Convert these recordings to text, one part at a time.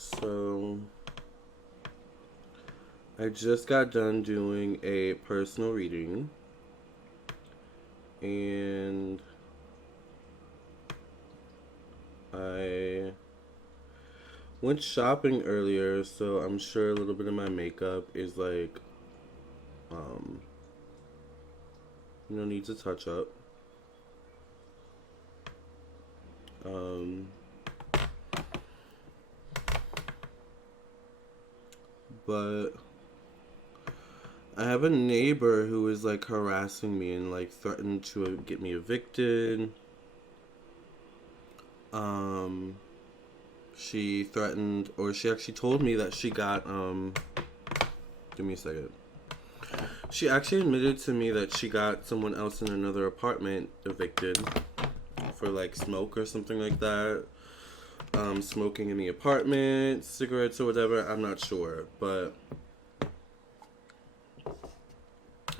So, I just got done doing a personal reading, and I went shopping earlier, so I'm sure a little bit of my makeup is like, um, needs a touch up. Um, but I have a neighbor who is like harassing me and like threatened to get me evicted. Um, she threatened, or she actually told me that she got, give me a second. She actually admitted to me that she got someone else in another apartment evicted for like smoke or something like that. Smoking in the apartment, cigarettes or whatever, I'm not sure. But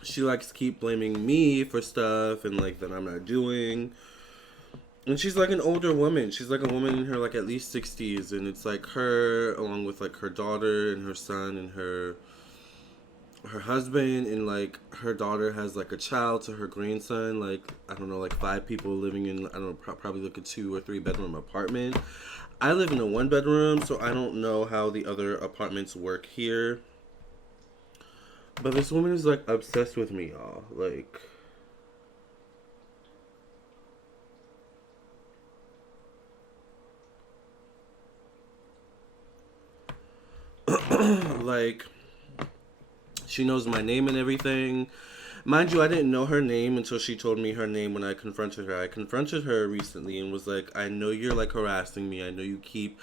she likes to keep blaming me for stuff and like that I'm not doing. And she's like an older woman. She's like a woman in her like at least 60s, and it's like her along with like her daughter and her son and her husband, and like her daughter has like a child to her grandson, like I don't know, like 5 people living in, I don't know, probably like a 2 or 3 bedroom apartment. I live in a 1 bedroom, so I don't know how the other apartments work here. But this woman is like obsessed with me, y'all. Like she knows my name and everything. Mind you, I didn't know her name until she told me her name when I confronted her. I confronted her recently and was like, I know you're like harassing me. I know you keep,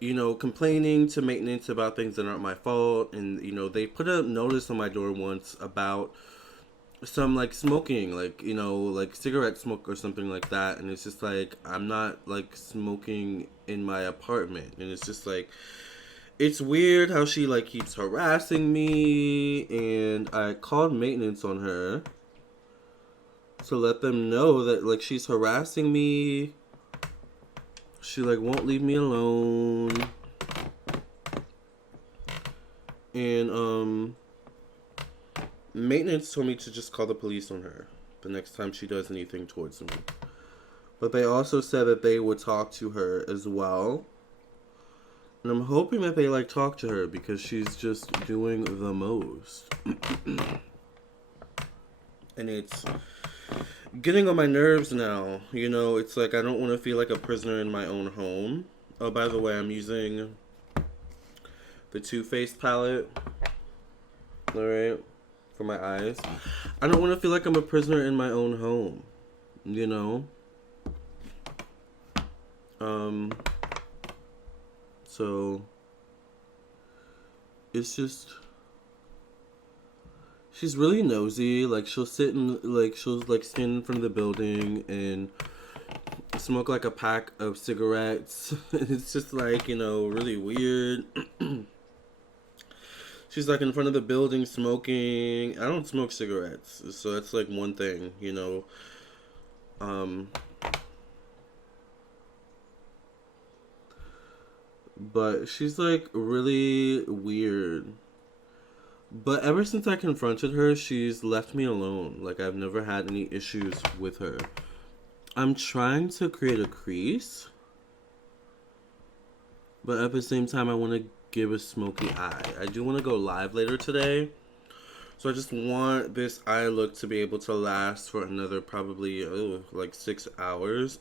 complaining to maintenance about things that aren't my fault. And, they put a notice on my door once about some like smoking, like, like cigarette smoke or something like that. And it's just like, I'm not like smoking in my apartment. And it's just like, it's weird how she like keeps harassing me, and I called maintenance on her to let them know that like she's harassing me. She like won't leave me alone. And maintenance told me to just call the police on her the next time she does anything towards me. But they also said that they would talk to her as well. And I'm hoping that they like talk to her because she's just doing the most. And it's getting on my nerves now. It's like I don't want to feel like a prisoner in my own home. Oh, by the way, I'm using the Too Faced palette. Alright? For my eyes. I don't want to feel like I'm a prisoner in my own home. So it's just, she's really nosy. Like she'll sit and like she'll like stand in front of the building and smoke like a pack of cigarettes. It's just like, really weird. She's like in front of the building smoking. I don't smoke cigarettes, so that's like one thing, But she's like really weird. But ever since I confronted her, she's left me alone. Like I've never had any issues with her. I'm trying to create a crease, but at the same time I want to give a smoky eye. I do want to go live later today. So I just want this eye look to be able to last for another probably like 6 hours.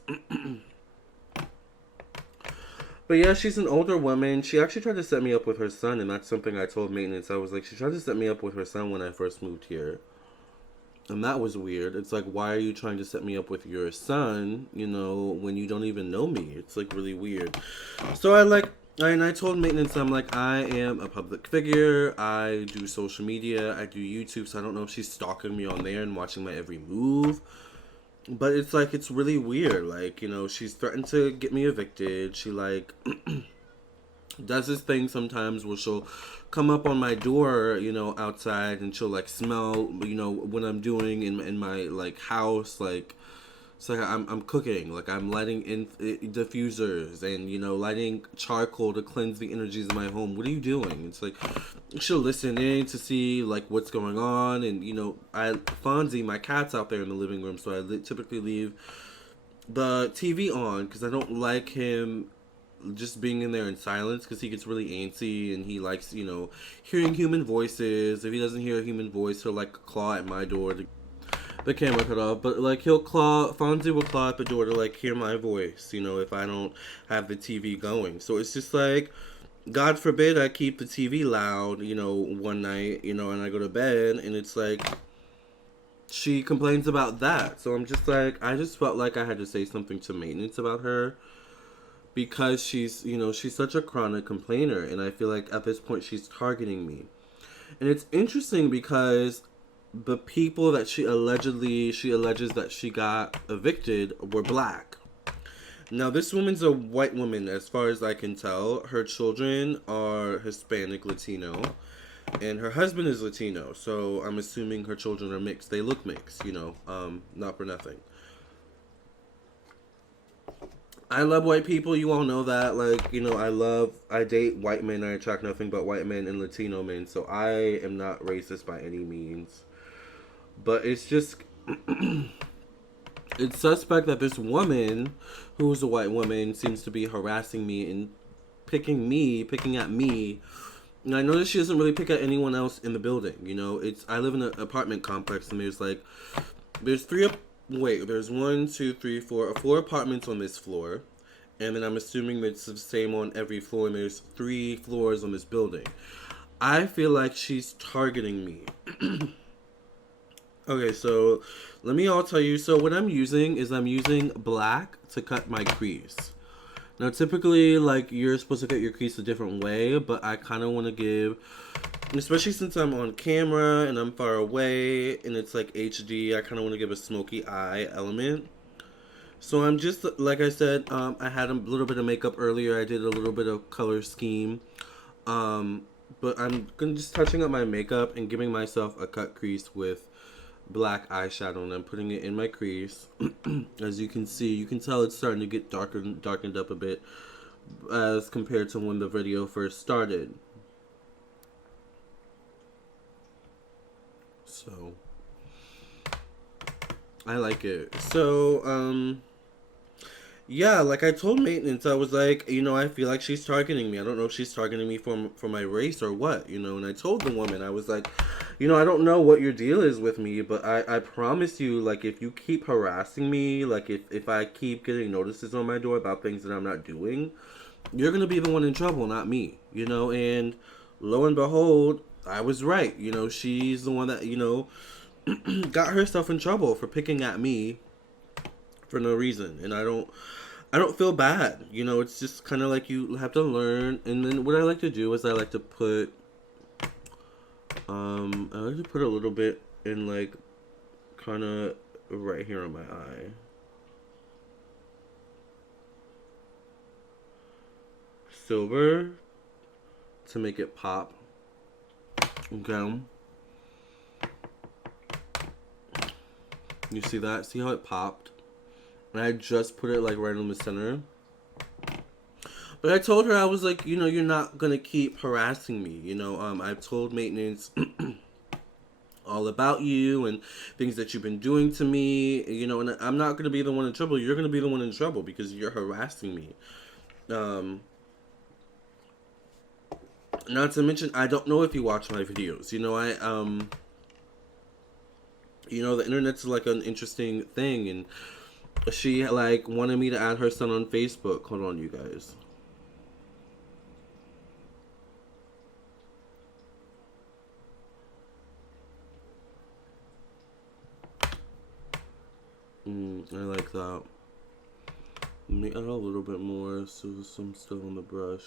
But yeah, she's an older woman. She actually tried to set me up with her son, and that's something I told maintenance. I was like, she tried to set me up with her son when I first moved here. And that was weird. It's like, why are you trying to set me up with your son, when you don't even know me? It's like really weird. So I told maintenance, I'm like, I am a public figure. I do social media. I do YouTube. So I don't know if she's stalking me on there and watching my every move. But it's like, it's really weird. Like, she's threatened to get me evicted. She like does this thing sometimes where she'll come up on my door, outside, and she'll like smell, what I'm doing in my like house, like It's like I'm cooking, like I'm lighting in diffusers and, you know, lighting charcoal to cleanse the energies of my home. What are you doing? It's like she'll listen in to see like what's going on, and you know, Fonzie, my cat's out there in the living room, so I typically leave the TV on because I don't like him just being in there in silence because he gets really antsy and he likes, you know, hearing human voices. If he doesn't hear a human voice, he'll like claw at my door to the camera cut off, but like Fonzie will claw at the door to like hear my voice, you know, if I don't have the TV going. So it's just like, God forbid I keep the TV loud, you know, one night, you know, and I go to bed and it's like, she complains about that. So I'm just like, I just felt like I had to say something to maintenance about her because she's, you know, she's such a chronic complainer, and I feel like at this point she's targeting me. And it's interesting because the people that she alleges that she got evicted were black. Now this woman's a white woman as far as I can tell. Her children are Hispanic Latino and her husband is Latino, so I'm assuming her children are mixed. They look mixed, you know, not for nothing. I love white people, you all know that. Like, you know, I date white men, I attract nothing but white men and Latino men, so I am not racist by any means. But it's just, it's suspect that this woman, who's a white woman, seems to be harassing me and picking at me. And I notice she doesn't really pick at anyone else in the building. You know, I live in an apartment complex, and there's one, two, three, four apartments on this floor. And then I'm assuming it's the same on every floor, and there's 3 floors on this building. I feel like she's targeting me. Okay, so let me all tell you. So what I'm using black to cut my crease. Now, typically, like, you're supposed to cut your crease a different way, but I kind of want to give, especially since I'm on camera and I'm far away and it's like HD, I kind of want to give a smoky eye element. So I'm just, like I said, I had a little bit of makeup earlier. I did a little bit of color scheme. But I'm just touching up my makeup and giving myself a cut crease with black eyeshadow, and I'm putting it in my crease. As you can see, you can tell it's starting to get darkened up a bit as compared to when the video first started. So I like it. So yeah, like I told maintenance, I was like, you know, I feel like she's targeting me. I don't know if she's targeting me for my race or what, you know. And I told the woman, I was like, you know, I don't know what your deal is with me, but I promise you, like, if you keep harassing me, like, if I keep getting notices on my door about things that I'm not doing, you're going to be the one in trouble, not me, you know. And lo and behold, I was right. You know, she's the one that, you know, got herself in trouble for picking at me for no reason. And I don't feel bad. You know, it's just kind of like you have to learn. And then what I like to do is I like to put a little bit in, like, kind of right here on my eye. Silver to make it pop. Okay. You see that? See how it popped? And I just put it, like, right in the center. But I told her, I was like, you know, you're not going to keep harassing me. You know, I've told maintenance all about you and things that you've been doing to me. You know, and I'm not going to be the one in trouble. You're going to be the one in trouble because you're harassing me. Not to mention, I don't know if you watch my videos. You know, you know, the internet's like an interesting thing, and she, like, wanted me to add her son on Facebook. Hold on, you guys. I like that. Let me add a little bit more so I'm still on the brush.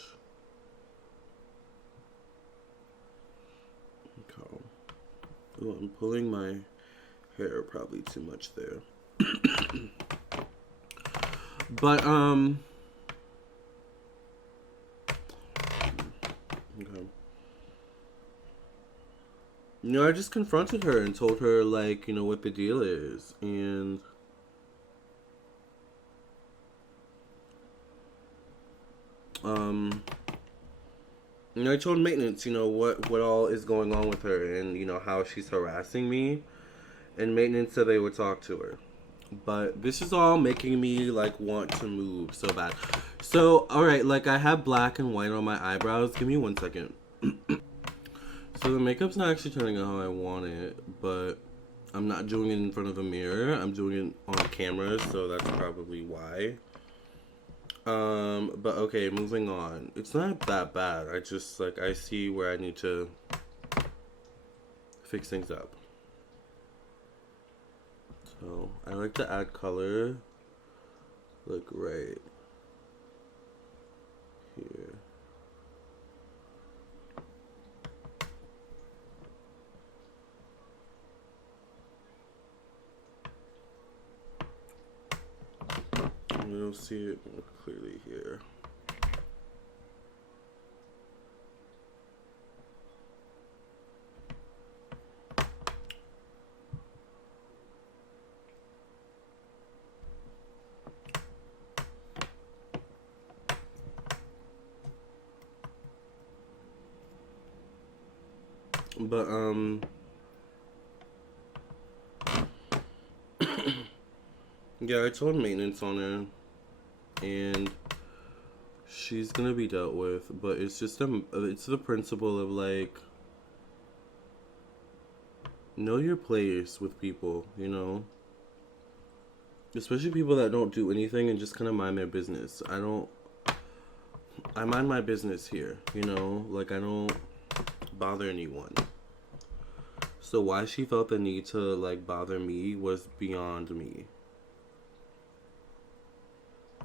Okay. Oh, I'm pulling my hair probably too much there. But, okay. You know, I just confronted her and told her, like, you know, what the deal is. And Um, I told maintenance, what all is going on with her, and how she's harassing me. And maintenance said they would talk to her. But this is all making me like want to move so bad. So, all right, like I have black and white on my eyebrows. Give me 1 second. So the makeup's not actually turning out how I want it, but I'm not doing it in front of a mirror. I'm doing it on camera, so that's probably why. But okay, moving on. It's not that bad. I just like I see where I need to fix things up. So I like to add color, like right here. And you'll see it more clearly here. But yeah, I told maintenance on her, and she's gonna be dealt with. But it's just it's the principle of like know your place with people, especially people that don't do anything and just kind of mind their business. I mind my business here, like I don't bother anyone. So why she felt the need to like bother me was beyond me.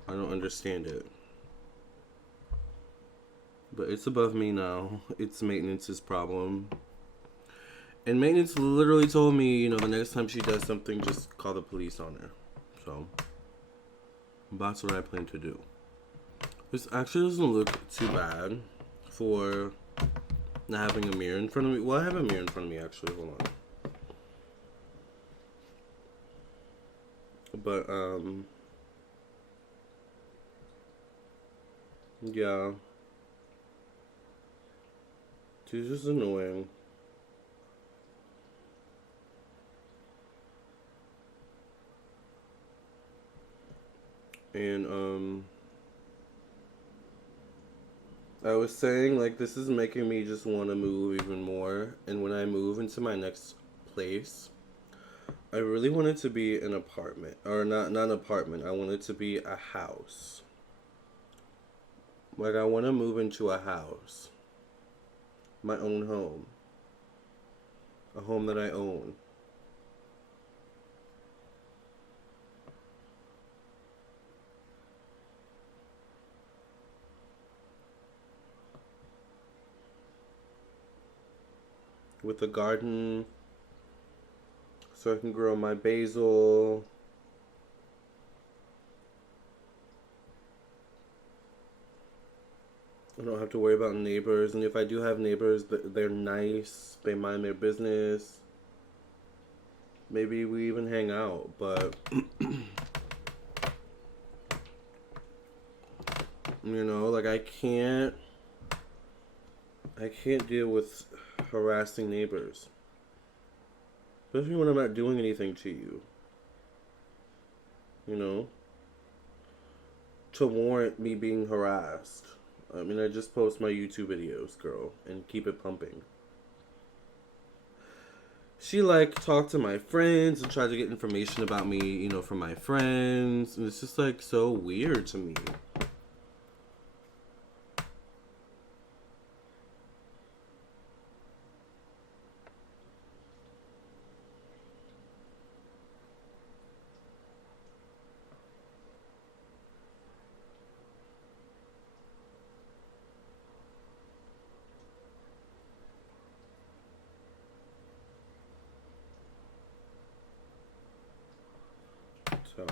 I don't understand it. But it's above me now. It's maintenance's problem. And maintenance literally told me, the next time she does something, just call the police on her. So that's what I plan to do. This actually doesn't look too bad for not having a mirror in front of me. Well, I have a mirror in front of me actually. Hold on. But yeah, she's just annoying. And I was saying like this is making me just want to move even more. And when I move into my next place, I really want it to be an apartment, or not an apartment. I want it to be a house. Like I want to move into a house, my own home, a home that I own. With a garden, so I can grow my basil. I don't have to worry about neighbors, and if I do have neighbors, they're nice, they mind their business. Maybe we even hang out, but like I can't deal with harassing neighbors, especially when I'm not doing anything to you. You know, to warrant me being harassed. I mean, I just post my YouTube videos, girl, and keep it pumping. She like talked to my friends and tried to get information about me, from my friends, and it's just like so weird to me. So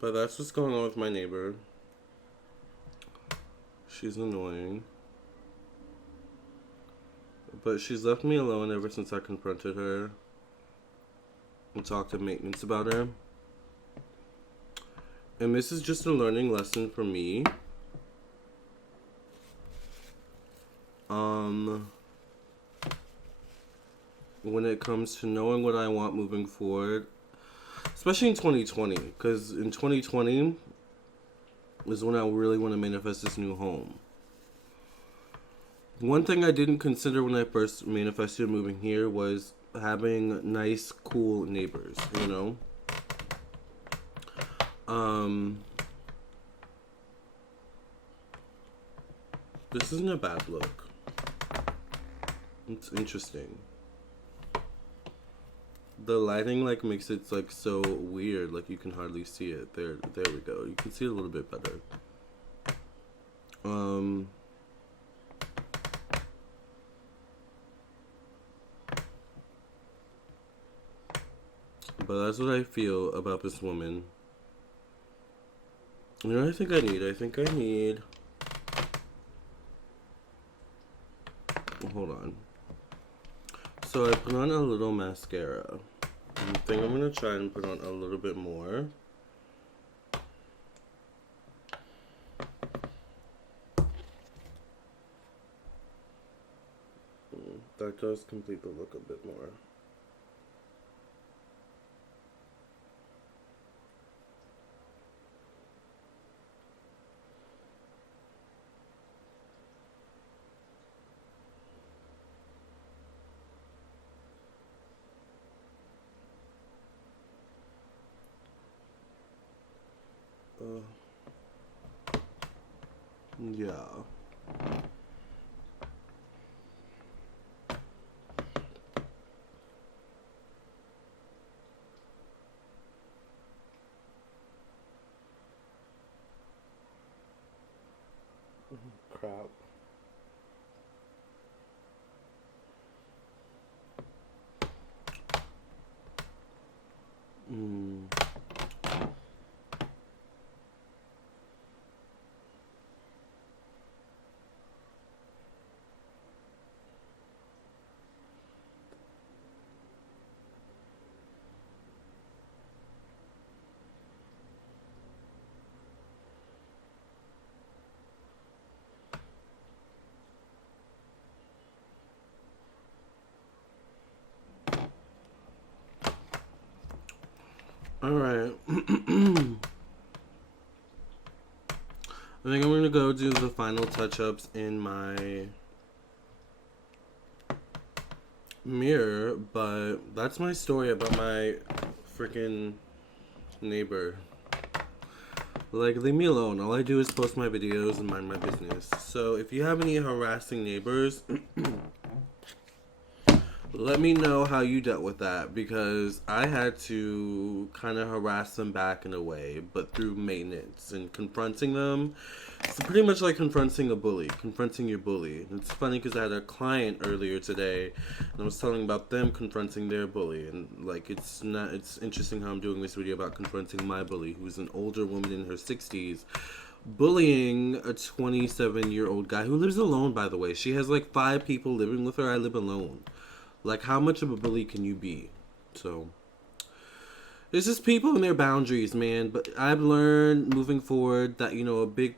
But that's what's going on with my neighbor. She's annoying. But she's left me alone ever since I confronted her and talked to maintenance about her. And this is just a learning lesson for me. When it comes to knowing what I want moving forward, especially in 2020, because in 2020 is when I really want to manifest this new home. One thing I didn't consider when I first manifested moving here was having nice, cool neighbors, you know? This isn't a bad look. It's interesting. The lighting like makes it like so weird, like you can hardly see it. There we go. You can see it a little bit better. But that's what I feel about this woman. You know what I think I need? I think I need... Hold on. So I put on a little mascara. I think I'm going to try and put on a little bit more. That does complete the look a bit more. Yeah. Crap. Alright. I think I'm gonna go do the final touch-ups in my mirror, but that's my story about my freaking neighbor. Like, leave me alone. All I do is post my videos and mind my business. So if you have any harassing neighbors, let me know how you dealt with that, because I had to kind of harass them back in a way, but through maintenance and confronting them. It's pretty much like confronting a bully, confronting your bully. It's funny because I had a client earlier today, and I was telling about them confronting their bully, and like it's interesting how I'm doing this video about confronting my bully, who's an older woman in her 60s, bullying a 27-year-old guy who lives alone, by the way. She has like 5 people living with her. I live alone. Like, how much of a bully can you be? So, it's just people and their boundaries, man. But I've learned moving forward that, you know, a big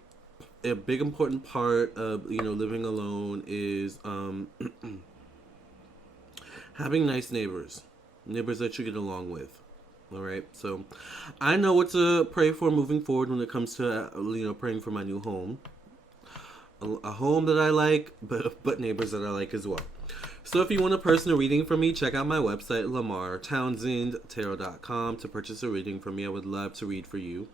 important part of, you know, living alone is having nice neighbors. Neighbors that you get along with. Alright? So, I know what to pray for moving forward when it comes to, you know, praying for my new home. A home that I like, but neighbors that I like as well. So if you want a personal reading from me, check out my website, Lamarr Townsend Tarot.com, to purchase a reading from me. I would love to read for you.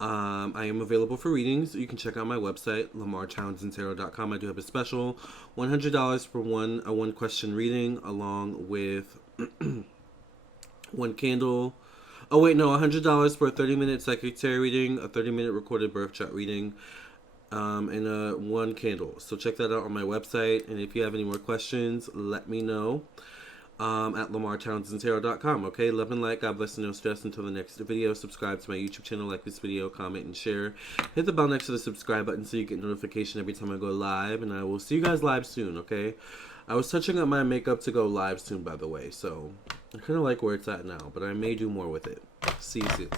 I am available for readings. You can check out my website, Lamarr Townsend Tarot.com. I do have a special $100 for one question reading, along with one candle. Oh wait, no, $100 for a 30-minute secretary reading, a 30-minute recorded birth chart reading, and one candle. So check that out on my website, and if you have any more questions, let me know. at LamarrTownsendTarot.com. Okay, love and light. God bless and no stress. Until the next video, subscribe to my YouTube channel, like this video, comment, and share. Hit the bell next to the subscribe button so you get notification every time I go live. And I will see you guys live soon, okay? I was touching up my makeup to go live soon, by the way. So I kind of like where it's at now, but I may do more with it. See you soon.